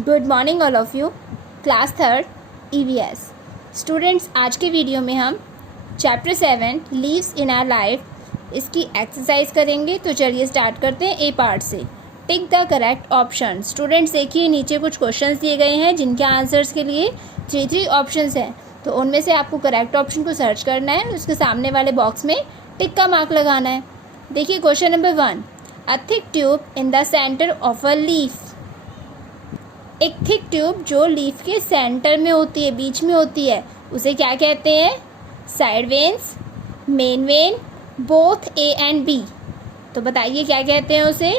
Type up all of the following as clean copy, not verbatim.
Good morning all of you. Class third EVS students, आज के video में हम chapter 7 leaves in our life इसकी एक्सरसाइज करेंगे। तो चलिए स्टार्ट करते हैं ए पार्ट से। Tick the correct option. Students देखिए, नीचे कुछ क्वेश्चंस दिए गए हैं जिनके आंसर्स के लिए थ्री ऑप्शंस हैं। तो उनमें से आपको करेक्ट ऑप्शन को सर्च करना है, उसके सामने वाले बॉक्स में टिक का मार्क लगाना है। देखिए question number 1, a thick tube in the centre of a leaf. एक थिक ट्यूब जो लीफ के सेंटर में होती है, बीच में होती है, उसे क्या कहते हैं? Side veins, main vein, both A and B. तो बताइए क्या कहते हैं उसे?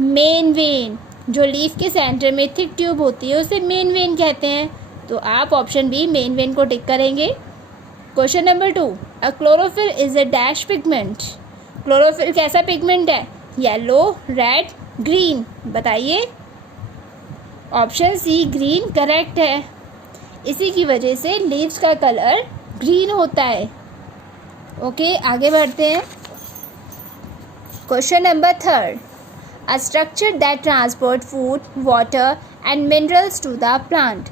Main vein. जो लीफ के सेंटर में थिक ट्यूब होती है उसे मेन वेन कहते हैं। तो आप ऑप्शन बी मेन वेन को टिक करेंगे। Question number 2, a chlorophyll is a dash pigment. Chlorophyll कैसा पिगमेंट है? Yellow, red, green. बताइए। ऑप्शन सी ग्रीन करेक्ट है। इसी की वजह से लीव्स का कलर ग्रीन होता है। ओके, आगे बढ़ते हैं। Question number 3, a structure that transport food, water and minerals to the plant.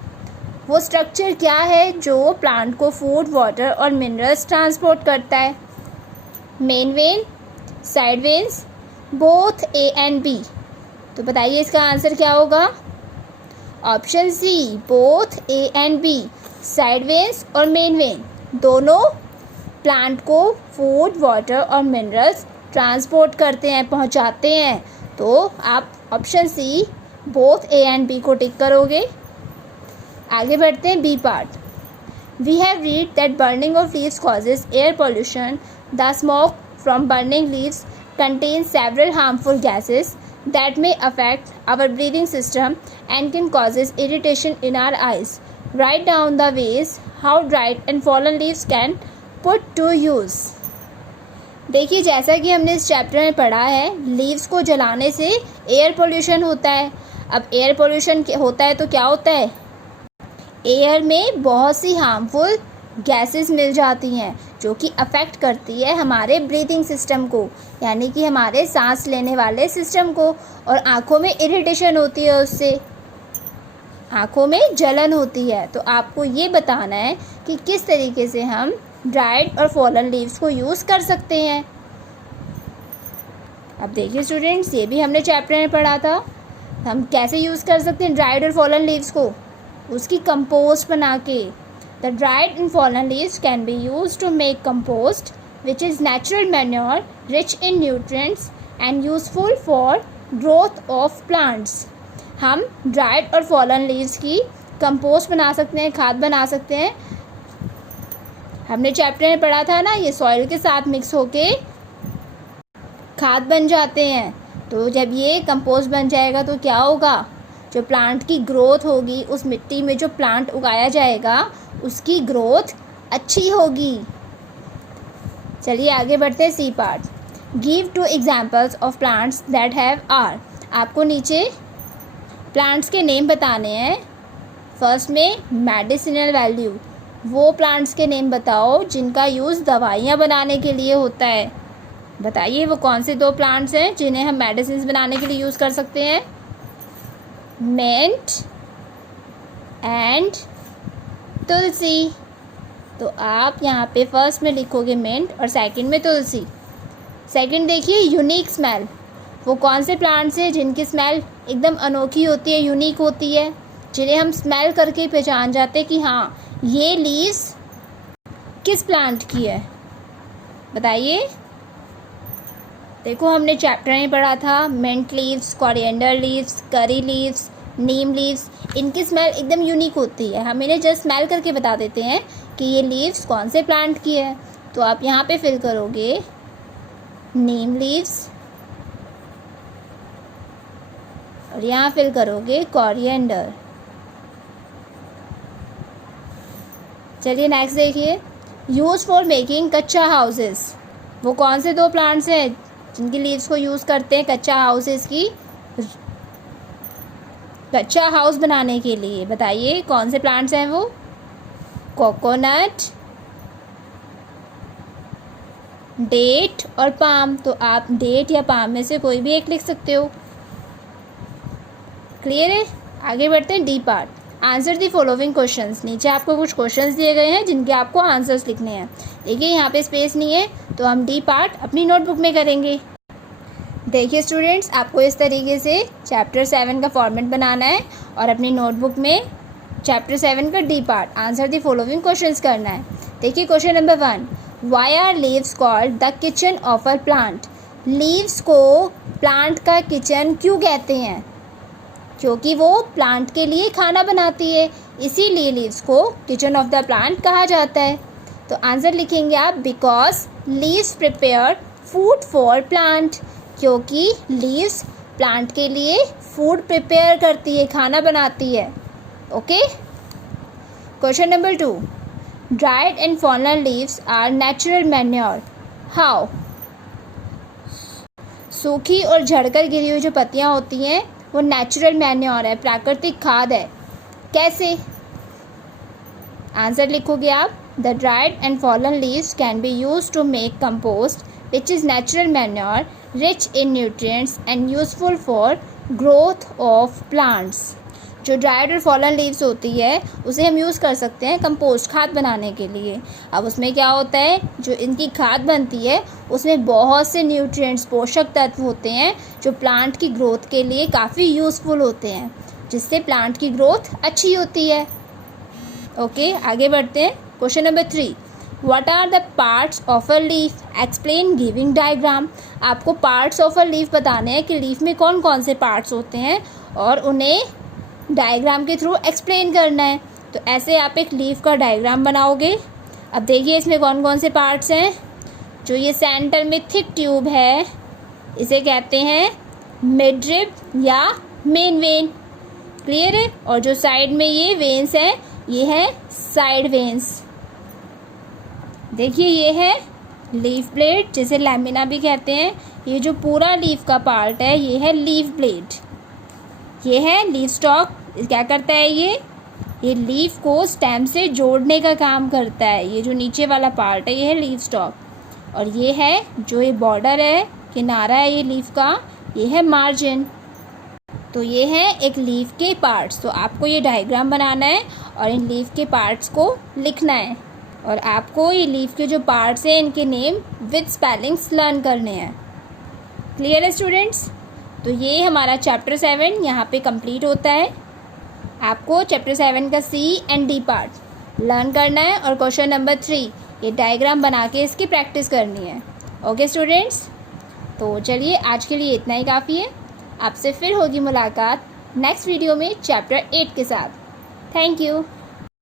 वो स्ट्रक्चर क्या है जो प्लांट को फूड, वाटर और मिनरल्स ट्रांसपोर्ट करता है? Main vein, side veins, both A and B. तो बताइए इसका आंसर क्या होगा? Option C both A and B. Side veins और मेन वेन दोनों प्लांट को फूड, वाटर और मिनरल्स ट्रांसपोर्ट करते हैं, पहुंचाते हैं। तो आप option C both A and B को टिक करोगे। आगे बढ़ते हैं B part. We have read that burning of leaves causes air pollution. The smoke from burning leaves contains several harmful gases that may affect our breathing system and can causes irritation in our eyes. Write down the ways how dried and fallen leaves can put to use. देखिए, जैसा कि हमने इस chapter में पढ़ा है, leaves को जलाने से एयर पोल्यूशन होता है। अब एयर पोल्यूशन होता है तो क्या होता है? एयर में बहुत सी हार्मफुल गैसेस मिल जाती हैं जो कि अफेक्ट करती है हमारे ब्रीथिंग सिस्टम को, यानी कि हमारे सांस लेने वाले सिस्टम को। और आँखों में इरिटेशन होती है, उससे आँखों में जलन होती है। तो आपको ये बताना है कि किस तरीके से हम ड्राइड और फॉलन लीव्स को यूज़ कर सकते हैं। अब देखिए स्टूडेंट्स, ये भी हमने चैप्टर में पढ़ा था। हम कैसे यूज़ कर सकते हैं ड्राइड और फॉलन लीव्स को? उसकी कंपोस्ट बना के। The dried and fallen leaves can be used to make compost, which is natural manure rich in nutrients and useful for growth of plants. हम dried और fallen leaves की compost बना सकते हैं, खाद बना सकते हैं। हमने चैप्टर में पढ़ा था ना, ये सॉइल के साथ मिक्स होके खाद बन जाते हैं। तो जब ये कंपोस्ट बन जाएगा तो क्या होगा? जो प्लांट की ग्रोथ होगी, उस मिट्टी में जो प्लांट उगाया जाएगा उसकी ग्रोथ अच्छी होगी। चलिए आगे बढ़ते हैं C part. Give 2 examples of plants that have are. आपको नीचे प्लांट्स के नेम बताने हैं। फर्स्ट में मेडिसिनल वैल्यू, वो प्लांट्स के नेम बताओ जिनका यूज़ दवाइयाँ बनाने के लिए होता है। बताइए वो कौन से 2 प्लांट्स हैं जिन्हें हम मेडिसिन बनाने के लिए यूज़ कर सकते हैं? मिंट एंड तुलसी। तो आप यहाँ पे फर्स्ट में लिखोगे मिंट और सेकंड में तुलसी। सेकंड देखिए, यूनिक स्मेल, वो कौन से प्लांट्स हैं जिनकी स्मेल एकदम अनोखी होती है, यूनिक होती है, जिन्हें हम स्मेल करके पहचान जाते हैं कि हाँ ये लीव्स किस प्लांट की है। बताइए। देखो हमने चैप्टर में पढ़ा था mint leaves, coriander leaves, curry leaves, neem leaves. इनकी स्मेल एकदम यूनिक होती है। हम इन्हें जस्ट स्मेल करके बता देते हैं कि ये लीव्स कौन से प्लांट की है। तो आप यहाँ पे फिल करोगे नीम लीव्स और यहाँ फिल करोगे कोरिएंडर। चलिए नेक्स्ट देखिए, यूज़ फॉर मेकिंग कच्चा हाउसेस। वो कौन से 2 प्लांट्स हैं जिनकी लीव्स को यूज़ करते हैं कच्चा हाउस बनाने के लिए? बताइए कौन से प्लांट्स हैं वो? कोकोनट, डेट और पाम। तो आप डेट या पाम में से कोई भी एक लिख सकते हो। क्लियर है? आगे बढ़ते हैं D part. Answer the following questions. नीचे आपको कुछ क्वेश्चंस दिए गए हैं जिनके आपको आंसर्स लिखने हैं। देखिए यहाँ पे स्पेस नहीं है तो हम डी पार्ट अपनी नोटबुक में करेंगे। देखिए स्टूडेंट्स, आपको इस तरीके से चैप्टर 7 का फॉर्मेट बनाना है और अपनी नोटबुक में चैप्टर 7 का D part answer the following questions करना है। देखिए question number 1, why are leaves called the kitchen of a plant. Leaves को प्लांट का किचन क्यों कहते हैं? क्योंकि वो प्लांट के लिए खाना बनाती है, इसीलिए लीव्स को किचन ऑफ द प्लांट कहा जाता है। तो आंसर लिखेंगे आप, because leaves prepare food for plant. क्योंकि लीव्स प्लांट के लिए फूड प्रिपेयर करती है, खाना बनाती है। Okay. Question number 2, dried and fallen leaves are natural manure. How. सूखी और झड़कर गिरी हुई जो पत्तियाँ होती हैं वो नेचुरल मैन्योर है, प्राकृतिक खाद है। कैसे? आंसर लिखोगे आप, the dried and fallen leaves can be used to make compost which is natural manure rich in nutrients and useful for growth of plants. जो ड्राइड और फॉलन लीव्स होती है उसे हम यूज़ कर सकते हैं कंपोस्ट, खाद बनाने के लिए। अब उसमें क्या होता है, जो इनकी खाद बनती है उसमें बहुत से न्यूट्रिएंट्स, पोषक तत्व होते हैं जो प्लांट की ग्रोथ के लिए काफ़ी यूज़फुल होते हैं, जिससे प्लांट की ग्रोथ अच्छी होती है। ओके, आगे बढ़ते हैं। Question number 3, what are the parts of a leaf, explain giving diagram. आपको पार्ट्स ऑफ अ लीफ बताने हैं कि लीफ में कौन कौन से पार्ट्स होते हैं और उन्हें डायग्राम के थ्रू एक्सप्लेन करना है। तो ऐसे आप एक लीफ का डायग्राम बनाओगे। अब देखिए इसमें कौन कौन से पार्ट्स हैं। जो ये सेंटर में थिक ट्यूब है इसे कहते हैं मिडरिब या मेन वेन। क्लियर है? और जो साइड में ये वेन्स हैं ये हैं साइड वेन्स। देखिए ये है लीफ ब्लेड, जिसे लैमिना भी कहते हैं। ये जो पूरा लीफ का पार्ट है ये है लीफ ब्लेड। ये है लीफ स्टॉक। क्या करता है ये लीफ को स्टेम से जोड़ने का काम करता है। ये जो नीचे वाला पार्ट है ये है लीफ स्टॉक। और ये है जो ये बॉर्डर है, किनारा है ये लीफ का, ये है मार्जिन। तो ये है एक लीफ के पार्ट्स। तो आपको ये डायग्राम बनाना है और इन लीफ के पार्ट्स को लिखना है। और आपको ये लीफ के जो पार्ट्स हैं इनके नेम विद स्पेलिंग्स लर्न करने हैं। क्लियर है स्टूडेंट्स? तो ये हमारा चैप्टर 7 यहाँ पे कंप्लीट होता है। आपको चैप्टर 7 का सी एंड डी पार्ट लर्न करना है और क्वेश्चन नंबर 3 ये डायग्राम बना के इसकी प्रैक्टिस करनी है। ओके स्टूडेंट्स, तो चलिए आज के लिए इतना ही काफ़ी है। आपसे फिर होगी मुलाकात नेक्स्ट वीडियो में चैप्टर 8 के साथ। Thank you.